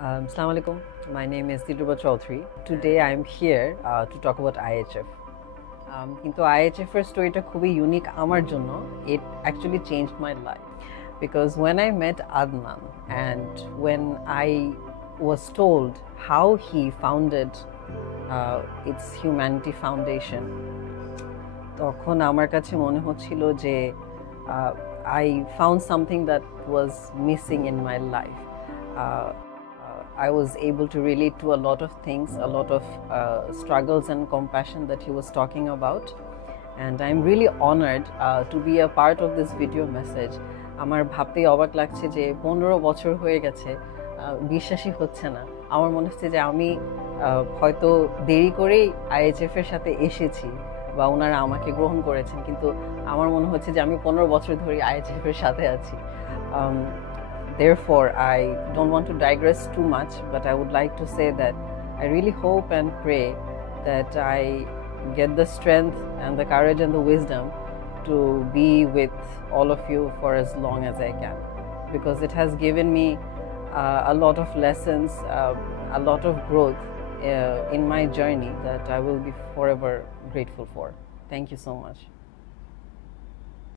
Assalamu alaikum. My name is Dilruba Chaudhary. Today I am here to talk about IHF. কিন্তু IHF এর স্টোরিটা খুবই unique আমার জন্য. It actually changed my life because when I met Adnan and when I was told how he founded its Humanity Foundation, তখন আমার কাছে মনে হচ্ছিল যে I found something that was missing in my life. I was able to relate to a lot of things, a lot of struggles and compassion that he was talking about. And I'm really honored to be a part of this video message. আমার ভাবতেই অবাক লাগছে যে 15 বছর হয়ে গেছে, বিশ্বাসই হচ্ছে না। আমার মনে হচ্ছে যে আমি হয়তো দেরি করেই IHF এর সাথে এসেছি বা ওনারা আমাকে গ্রহণ করেছেন, কিন্তু আমার মনে হচ্ছে যে আমি 15 বছর ধরে IHF এর সাথে আছি। Therefore, I don't want to digress too much, but I would like to say that I really hope and pray that I get the strength and the courage and the wisdom to be with all of you for as long as I can, because it has given me a lot of lessons, a lot of growth in my journey that I will be forever grateful for. Thank you so much.